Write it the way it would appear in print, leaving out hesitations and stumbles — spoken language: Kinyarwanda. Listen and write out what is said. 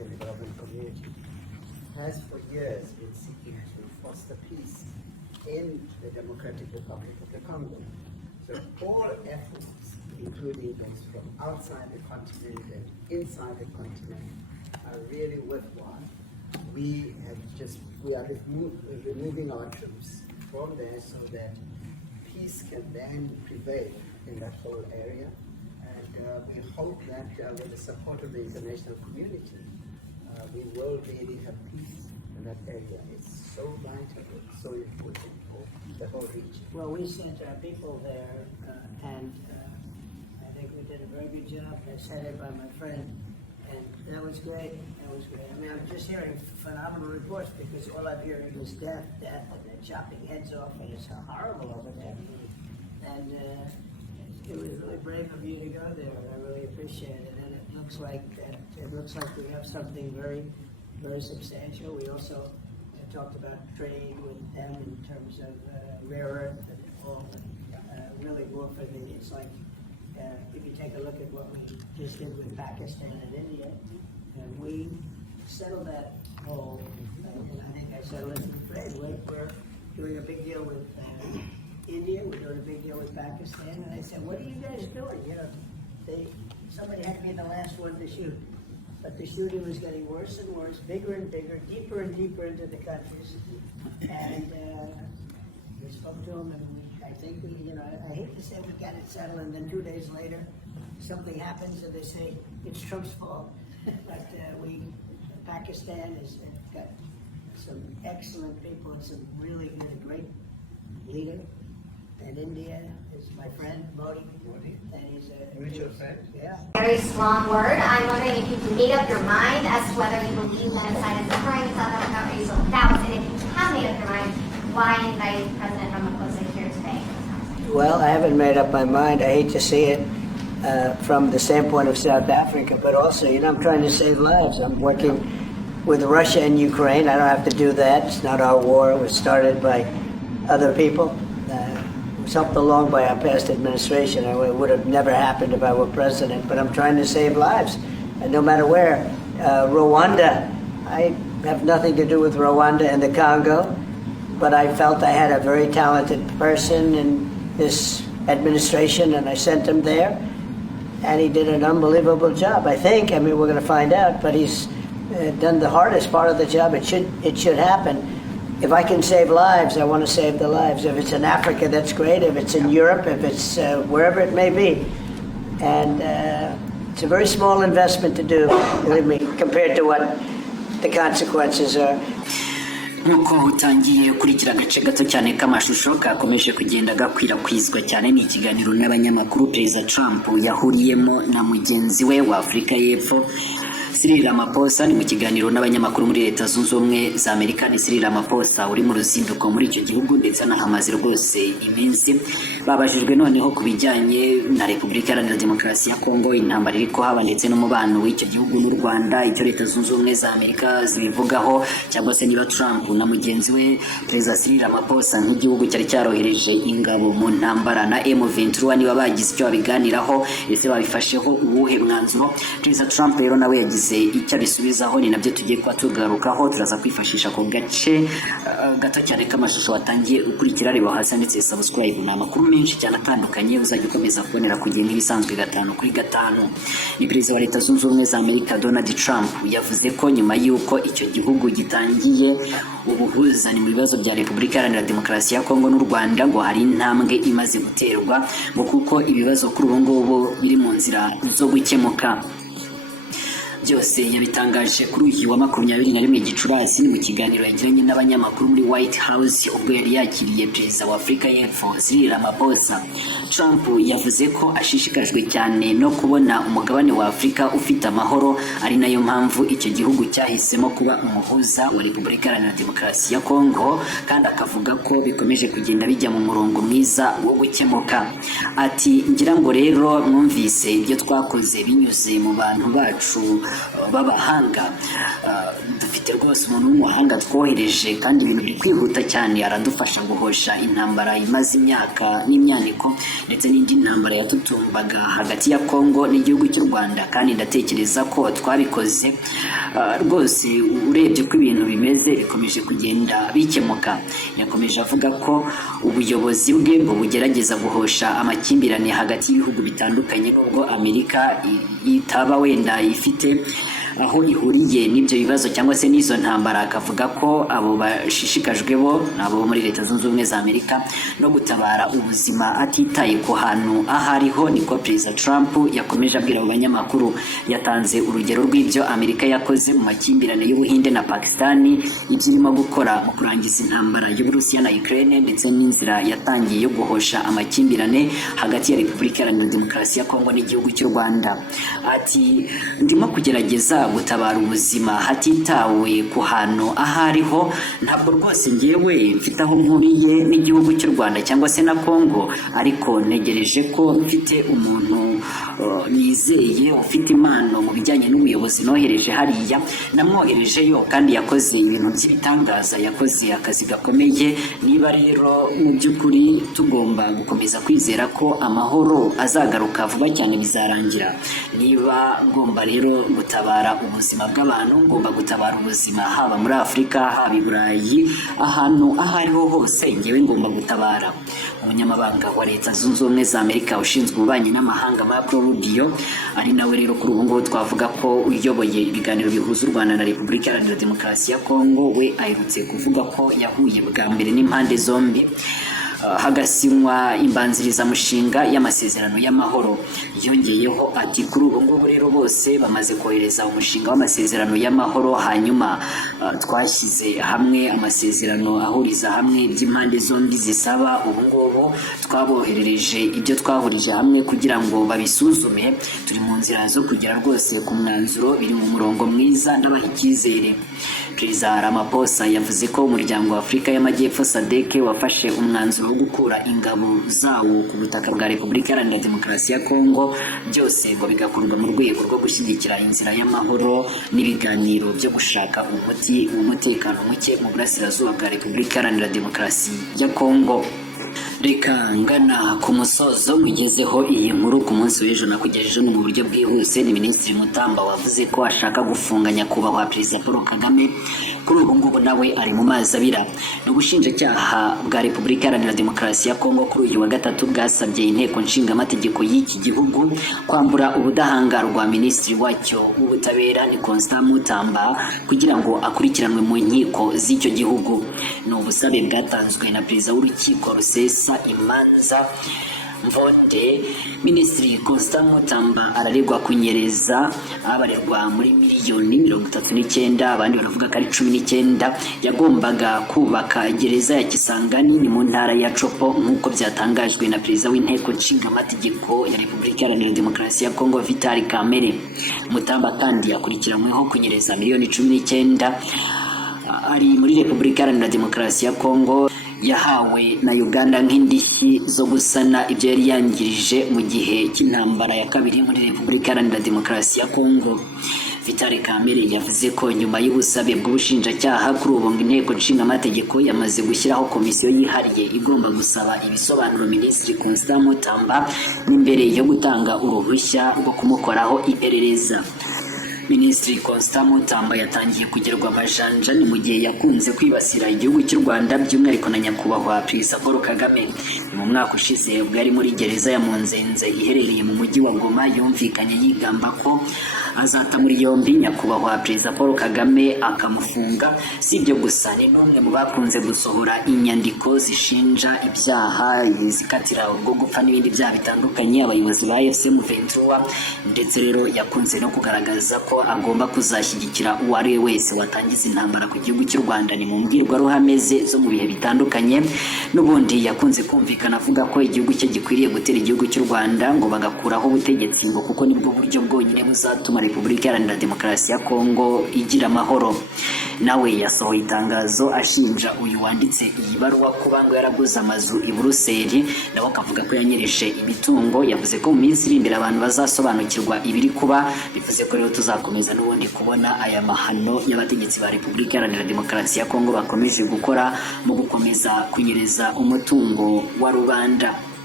African Development Community has for years been seeking to foster peace in the Democratic Republic of the Congo. So all efforts, including those from outside the continent and inside the continent, are really worthwhile. We are removing our troops from there so that peace can then prevail in that whole area. And we hope that with the support of the international community, we will really have peace in that area. It's so vital, so important for the whole region. Well, we sent our people there, and I think we did a very good job. That's headed by my friend, and that was great. That was great. I mean, I'm just hearing phenomenal reports because all I'm hearing is death, and they're chopping heads off, and it's horrible over there. And it was really brave of you to go there, and I really appreciate it. And it looks like we have something very, very substantial. We also talked about trade with them in terms of rare earth and all, really more for the, it's like, if you take a look at what we just did with Pakistan and India, and we settled that whole, and I think I settled it with trade. We're doing a big deal with India, we're doing a big deal with Pakistan, and I said, what are you guys doing? You know, somebody had to be the last one to shoot. But the shooting was getting worse and worse, bigger and bigger, deeper and deeper into the countries. And we spoke to them, and I think I hate to say we got it settled, and then 2 days later, something happens, and they say it's Trump's fault. But Pakistan has got some excellent people and some really good, great leader. And India is my friend, Modi, and he's a mutual friend. Yeah. Very strong word. I'm wondering if you can make up your mind as to whether you believe genocide is occurring in South Africa, or you still doubt it. And if you have made up your mind, why invite President Ramaphosa here today? Well, I haven't made up my mind. I hate to see it from the standpoint of South Africa, but also, I'm trying to save lives. I'm working with Russia and Ukraine. I don't have to do that. It's not our war. It was started by other people. It was helped along by our past administration. It would have never happened if I were president, but I'm trying to save lives. And no matter where. Rwanda, I have nothing to do with Rwanda and the Congo, but I felt I had a very talented person in this administration, and I sent him there, and he did an unbelievable job, I think. I mean, we're going to find out, but he's done the hardest part of the job. It should happen. If I can save lives, I want to save the lives. If it's in Africa, that's great. If it's in Europe, if it's wherever it may be. And it's a very small investment to do, believe me, compared to what the consequences are. nk'uko utangiye ukurikira agace gato cyane k'amashusho kakomeje kugenda gakwirakwizwa cyane ni ikiganiro n'abanyamakuru Perezida Trump yahuriyemo na mugenzi we wa Afurika y'Epfo Cyril Ramaphosa. Ni mu kiganiro n'abanyamakuru muri Leta Zunze Ubumwe za Amerika. Ni Cyril Ramaphosa uri mu ruzinduko muri icyo gihugu ndetse anahamaze rwose iminsi. Babajijwe noneho ku bijyanye na Repubulika Iharanira Demokarasi ya Kongo, intambara iri kuhaba ndetse n'umubano w'icyo gihugu n'u Rwanda, icyo Leta Zunze Ubumwe za Amerika zibivugaho, cyangwa se niba Trump na mugenzi we Perezida Cyril Ramaphosa nk'igihugu cyari cyarohereje ingabo mu ntambara na M23 niba bagize icyo babiganiraho ese babifasheho uwuhe mwanzuro. Perezida Trump rero nawe yagize icyo abisubizaho, ni nabyo tugiye kuba tugarukaho. Turaza kwifashisha ku gace gato cyane k'amashusho watangiye ukurikira. Reba hasi ndetse subscribe, ni amakuru menshi cyane atandukanye uzajya ukomeza kubonera kugira nk'ibisanzwe 5 kuri 5. Ni Perezida wa Leta Zunze Ubumwe za Amerika Donald Trump yavuze ko nyuma y'uko icyo gihugu gitangiye ubuhuzane mu bibazo bya Repubulika Iharanira Demokarasi ya Kongo n'u Rwanda ngo hari intambwe imaze guterwa ngo kuko ibibazo kuri ubu ngubu biri mu nzira zo gukemuka. Byose yabitangaje kuri uyu wa 21 Gicurasi ni mu kiganiro yagiranye n'abanyamakuru muri White House ubwo yari yakiriye Perezida wa Afurika y'Epfo Cyril Ramaphosa. Trump yavuze ko ashishikajwe cyane no kubona umugabane wa Afurika ufite amahoro, ari nayo mpamvu icyo gihugu cyahisemo kuba umuhuza wa Repubulika Iharanira Demokarasi ya Kongo, kandi akavuga ko bikomeje kugenda bijya mu murongo mwiza wo gukemuka. Ati ngira ngo rero mwumvise ibyo twakoze binyuze mu bantu bacu b'abahanga. Dufite rwose umuntu w'umuhanga twohereje kandi ibintu biri kwihuta cyane, aradufasha guhosha intambara imaze imyaka n'imyaniko ndetse n'indi ntambara yatutumbaga hagati ya Kongo n'igihugu cy'u Rwanda, kandi ndatekereza ko twabikoze rwose. Urebye ko ibintu bimeze bikomeje kugenda bikemuka. Yakomeje avuga ko ubuyobozi bwe bugerageza guhosha amakimbirane hagati y'ibihugu bitandukanye, nubwo Amerika itaba wenda ifite aho ihuriye n'ibyo bibazo cyangwa se n'izo ntambara. Akavuga ko abo bashishikajwe bo nabo muri Leta Zunze Ubumwe za Amerika no gutabara ubuzima atitaye ku hantu ahariho. Niko Perezida Trump yakomeje abwira abo banyamakuru. Yatanze urugero rw'ibyo Amerika yakoze mu makimbirane y'Ubuhinde na Pakistani, ibyo irimo gukora mu kurangiza intambara y'Uburusiya na Ukraine, ndetse n'inzira yatangiye yo guhosha amakimbirane hagati ya Repubulika Iharanira Demokarasi ya Kongo n'igihugu cy'u Rwanda. Ati ndimo kugerageza gutabara ubuzima hatitawe ku hantu ahariho. Ntabwo rwose ngewe mfite aho nkuriye n'igihugu cy'u Rwanda cyangwa se na Kongo, ariko ntegereje ko mfite umuntu nizeye ufite impano mu bijyanye n'ubuyobozi nohereje hariya. Namwoherejeyo kandi yakoze ibintu by'ibitangaza, yakoze akazi gakomeye. Niba rero mu by'ukuri tugomba gukomeza kwizera ko amahoro azagaruka vuba cyane, bizarangira. Niba ngomba rero gutabara ubuzima bw'abantu, ngomba gutabara ubuzima haba muri Afurika, haba i Burayi, ahantu aho ariho hose ngewe ngomba gutabara. Umunyamabanga wa Leta Zunze Ubumwe za Amerika ushinzwe ububanyi n'amahanga Marco Rubio, ari nawe rero kuri ubu ngubu twavuga ko uyoboye ibiganiro bihuza u Rwanda na Repubulika Iharanira Demokarasi ya Kongo, we aherutse kuvuga ko yahuye bwa mbere n'impande zombi hagasinywa imbanzirizamushinga y'amasezerano y'amahoro. Yongeyeho ati kuri ubu ngubu rero bose bamaze kohereza umushinga w'amasezerano y'amahoro, hanyuma twashyize hamwe amasezerano ahuriza hamwe by'impande zombi zisaba. Ubu ngubu twaboherereje ibyo twahurije hamwe kugira ngo babisuzume. Turi mu nzira zo kugera rwose ku mwanzuro, biri mu murongo mwiza, ndabaha icyizere. Perezida Ramaphosa yavuze ko umuryango wa Afurika y'Amajyepfo SADC wafashe umwanzuro wo gukura ingabo zawo ku butaka bwa Repubulika Iharanira Demokarasi ya Kongo, byose ngo bigakorwa mu rwego rwo gushyigikira inzira y'amahoro n'ibiganiro byo gushaka umuti w'umutekano muke mu burasirazuba bwa Repubulika Iharanira Demokarasi ya Kongo. Reka ngana ku musozo mugezeho iyi nkuru ku munsi w'ejo nakugejeje mu buryo bwihuse. Ni Minisitiri Mutamba wavuze ko ashaka gufunga nyakubahwa Perezida Paul Kagame. Kuri ubu ngubu nawe ari mu mazi abira. N'ubushinjacyaha bwa Repubulika Iharanira Demokarasi ya Kongo kuri uyu wa gatatu bwasabye inteko nshingamategeko y'iki gihugu kwambura ubudahangarwa Minisitiri wacyo w'ubutabera ni Constant Mutamba kugira ngo akurikiranwe mu nkiko z'icyo gihugu. Ni ubusabe bwatanzwe na Perezida w'urukiko rusesa imanza Mvonde. Minisitiri Constant Mutamba araregwa kunyereza abarirwa muri miliyoni 39, abandi baravuga ko ari 19. Yagombaga kubaka gereza ya Kisangani ni mu ntara ya Chopo nk'uko byatangajwe na Perezida w'inteko nshingamategeko ya Repubulika Iharanira Demokarasi ya Kongo Vital Kamerhe. Mutamba kandi akurikiranyweho kunyereza miliyoni 19 ari muri Repubulika Iharanira Demokarasi ya Kongo yahawe na Uganda nk'indishyi zo gusana ibyo yari yangirije mu gihe cy'intambara ya kabiri muri Repubulika Iharanira Demokarasi ya Kongo. Vital Kamerhe yavuze ko nyuma y'ubusabe bw'ubushinjacyaha kuri ubu inteko nshingamategeko yamaze gushyiraho komisiyo yihariye igomba gusaba ibisobanuro Minisitiri Constant Mutamba n'imbere yo gutanga uruhushya rwo kumukoraho iperereza. Minisitiri Constant Mutamba yatangiye kugerwa amajanja ni mu gihe yakunze kwibasira igihugu cy'u Rwanda by'umwihariko na nyakubahwa Perezida Paul Kagame. Mu mwaka ushize ubwo ari muri gereza ya Munzenze iherereye mu mujyi wa Goma, yumvikanye yigamba ko azata muri yombi nyakubahwa Perezida Paul Kagame akamufunga. Si ibyo gusa, ni n'umwe mu bakunze gusohora inyandiko zishinja ibyaha, zikatira urwo gupfa n'ibindi byaha bitandukanye abayobozi ba FCM 23, ndetse rero yakunze no kugaragaza ko agomba kuzashyigikira uwo ari we wese watangiza intambara ku gihugu cy'u Rwanda. Ni mu mbwirwaruhame ze zo mu bihe bitandukanye. N'ubundi yakunze kumvikana avuga ko igihugu cye gikwiriye gutera igihugu cy'u Rwanda ngo bagakuraho ubutegetsi ngo kuko nibwo buryo bwonyine buzatuma Repubulika Iharanira Demokarasi ya Kongo igira amahoro. nawe yasohoye itangazo ashinja uyu wanditse iyi baruwa kuba ngo yaraguze amazu i Buruseli, nawe akavuga ko yanyereje imitungo. Yavuze ko mu minsi iri imbere abantu bazasobanukirwa ibiri kuba, bivuze ko rero tuzakomeza n'ubundi kubona aya mahano y'abategetsi ba Repubulika Iharanira Demokarasi ya Kongo bakomeje gukora mu gukomeza kunyereza umutungo wa rubanda.